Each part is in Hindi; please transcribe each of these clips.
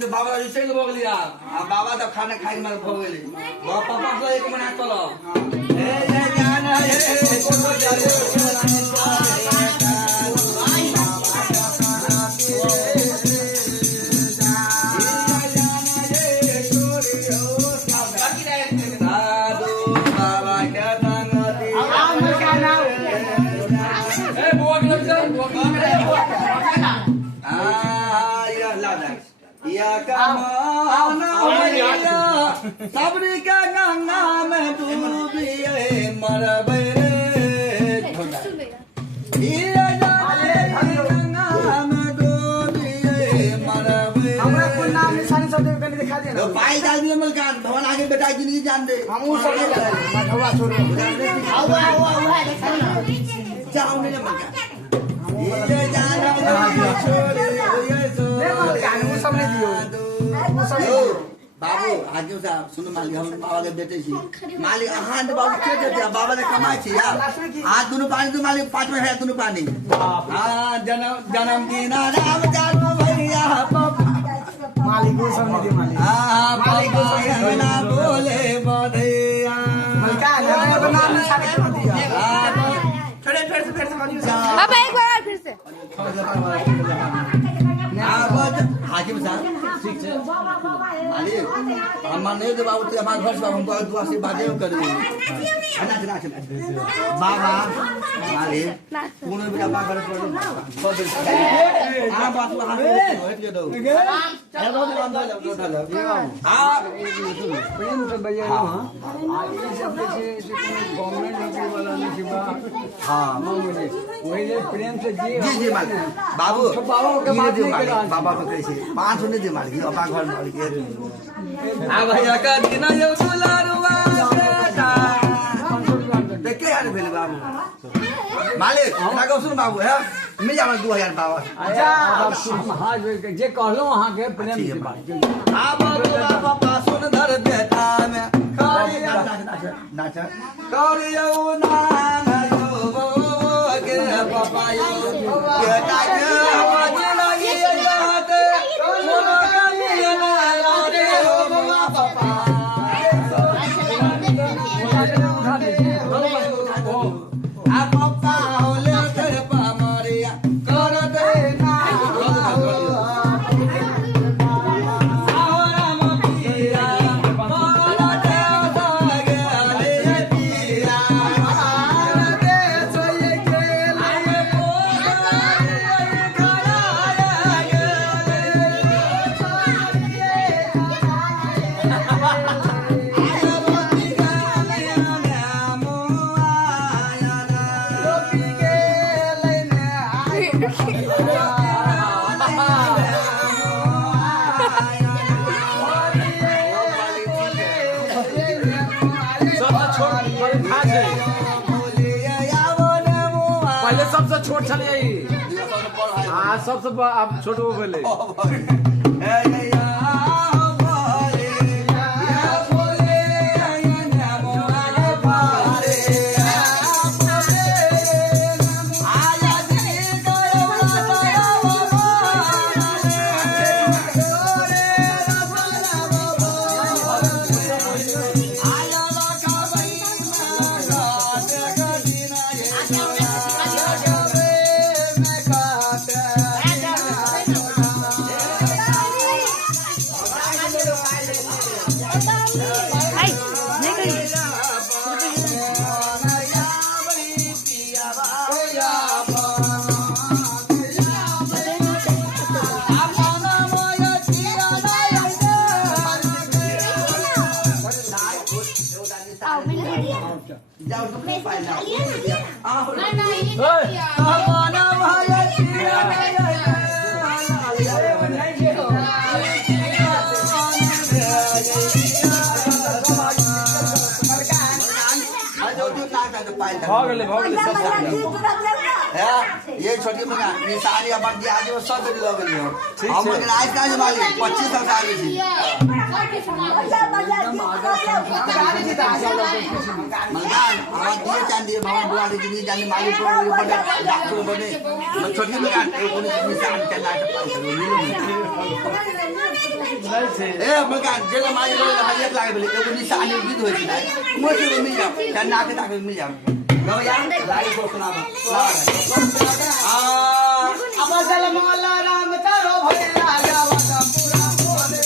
तो बाबा रिसेंट हो गया बाबा तो खाना खाए मत हो गए पापा को एक मना चलो ए ये जान ए को जाले सबरी का गंगा में डूबी मरबे गंगा में डूबी मरबे भाई डाल दिया मलकान भवन आगे बेटा जिंदगी जान दे हम सब जाओ मेरे मलकान ये जाना छोड़े बाबू आज सुनो मालिक हम बाबा के बेटे छी मालिक अहाँ बाबू के देते बाबा ने कमाई छी यार आज दोनों पानी तो मालिक पांच में है दोनों पानी हां जन्मदिन राम जन्म भैया मालिक को समझ दे मालिक हां मालिक को ना बोले बधे मलका ने नाम सारे कर दिया थोड़े फिर से अब एक बार फिर से हाकिम साहब ठीक है मालिक हम नहीं दे बाबू ते हमारे घर से हम बहुत दुआ से बातें कर रहे हैं बाबा मालिक कौन बेटा बाबा घर पर हां बात हम हट के दो अरे बहुत अंदर लो हां प्रेम से भैया हां ये सब से गवर्नमेंट नौकरी वाला नहीं छिबा हां मुझे वही प्रेम से जी जी मालिक बाबू बाबा के बाबा को कैसे 500 नहीं दे मालिक अपना घर मालिक आ भैया का दिन यो दुलारुआ देखे यार भेल बाबू मालिक ना को सुन बाबू है मिल जा 2000 बाबा अच्छा हां जे कहलो अहाँ के प्रेम से बात आ बाबा पासुन धर बेटा में करिया नाच करियो ना यो के पापा यो के ताके पहले सबसे छोट चले हाँ सबसे अब छोट वो बोले ये छोटी मगा निशानी अपन जे आज सब लोग लियो हम आज का मालिक 25 साल आगे छी आवाज दिए चांदी मामा बुआ दी जी जानी माली को बड़े डाक्टर बने मैं छोटी में काट को निशान चला के पास ए मकान जेला माली को हालियत लागे बोले एगो निशान गीत होई छै मोसे मिल जा चन्ना के ताके मिल जा गो यार लाई को सुनावा अब चल मोला राम तारो भैया गावा पूरा बोले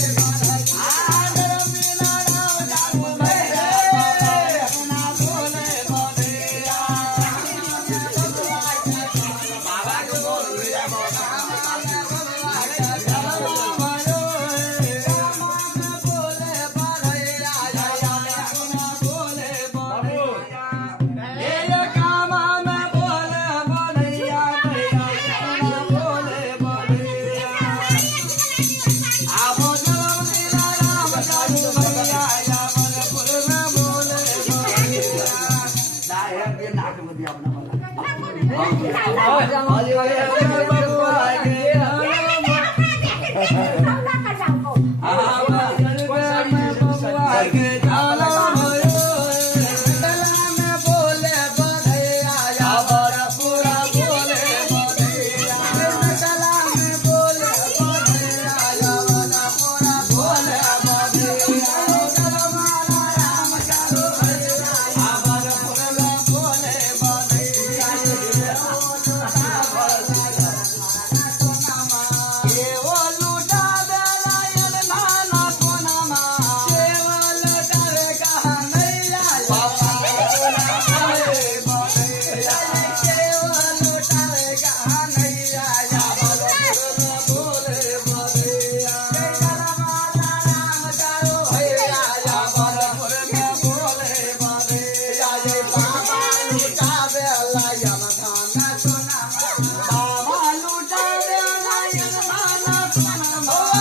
Oh